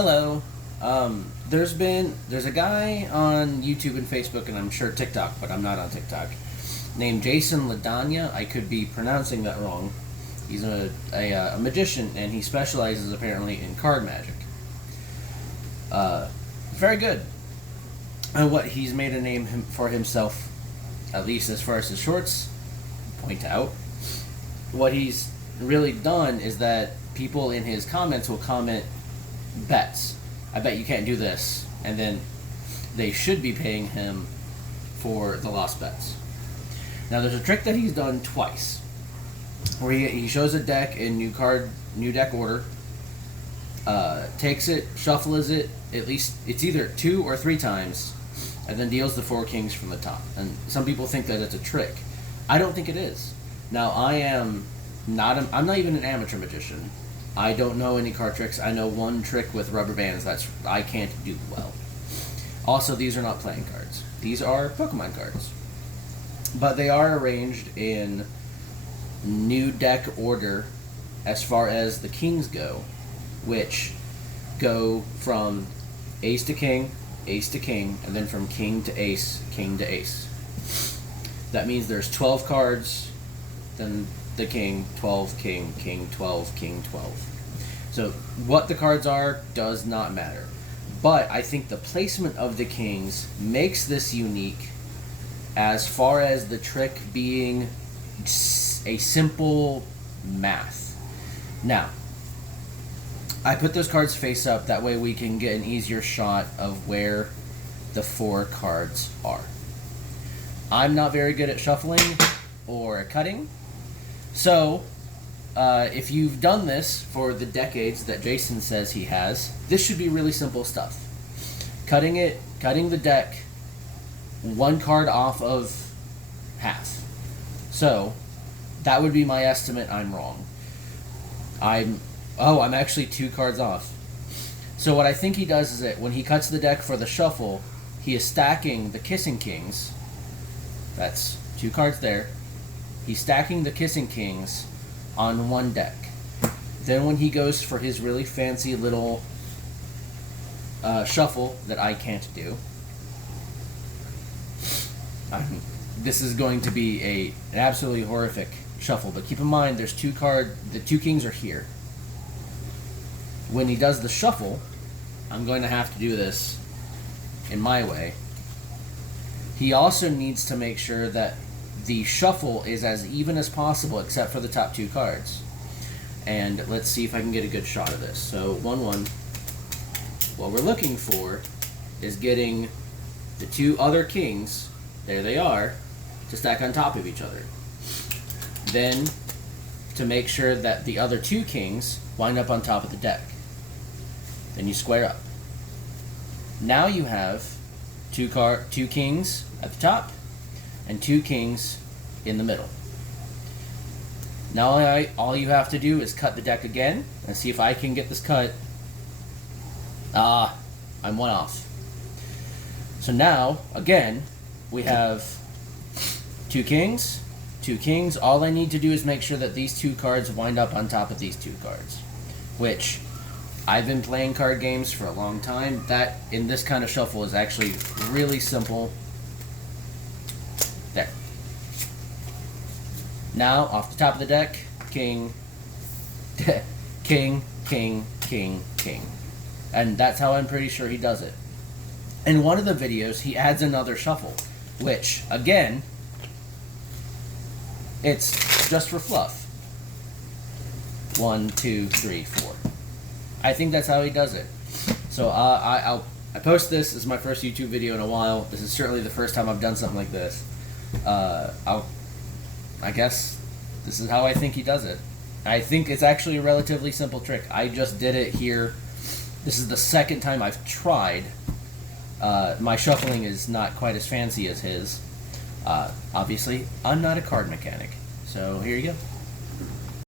Hello. There's a guy on YouTube and Facebook, and I'm sure TikTok, but I'm not on TikTok, named Jason Ladanya. I could be pronouncing that wrong. He's a magician, and he specializes apparently in card magic. Very good. And what he's made a name for himself, at least as far as his shorts point out. What he's really done is that people in his comments will comment bets. I bet you can't do this. And then they should be paying him for the lost bets. Now there's a trick that he's done twice, where he shows a deck in new deck order, takes it, shuffles it, at least it's either 2 or 3 times, and then deals the 4 kings from the top. And some people think that it's a trick. I don't think it is. Now I'm not even an amateur magician. I don't know any card tricks. I know one trick with rubber bands I can't do well. Also, these are not playing cards. These are Pokemon cards. But they are arranged in new deck order as far as the kings go, which go from ace to king, and then from king to ace, king to ace. That means there's 12 cards, then the king, 12, king, king, 12, king, 12. So what the cards are does not matter. But I think the placement of the kings makes this unique as far as the trick being a simple math. Now, I put those cards face up, that way we can get an easier shot of where the 4 cards are. I'm not very good at shuffling or cutting, so if you've done this for the decades that Jason says he has, this should be really simple stuff. Cutting the deck 1 card off of half. So that would be my estimate. I'm wrong. I'm actually 2 cards off. So what I think he does is that when he cuts the deck for the shuffle, he is stacking the kissing kings. That's 2 cards there. He's stacking the kissing kings on 1 deck. Then when he goes for his really fancy little shuffle that I can't do, this is going to be an absolutely horrific shuffle. But keep in mind, the 2 kings are here. When he does the shuffle, I'm going to have to do this in my way. He also needs to make sure that the shuffle is as even as possible except for the top 2 cards. And let's see if I can get a good shot of this. So 1-1. What we're looking for is getting the 2 other kings, there they are, to stack on top of each other. Then to make sure that the other 2 kings wind up on top of the deck. Then you square up. Now you have 2 kings at the top and 2 kings in the middle. Now all you have to do is cut the deck again and see if I can get this cut. I'm 1 off. So now, again, we have 2 kings, 2 kings. All I need to do is make sure that these 2 cards wind up on top of these 2 cards, which I've been playing card games for a long time. That, in this kind of shuffle, is actually really simple. There. Now, off the top of the deck, king, king, king, king, king. And that's how I'm pretty sure he does it. In one of the videos, he adds another shuffle, which, again, it's just for fluff. 1, 2, 3, 4. I think that's how he does it. So I post this as my first YouTube video in a while. This is certainly the first time I've done something like this. I guess this is how I think he does it. I think it's actually a relatively simple trick. I just did it here. This is the second time I've tried. My shuffling is not quite as fancy as his. Obviously, I'm not a card mechanic. So here you go.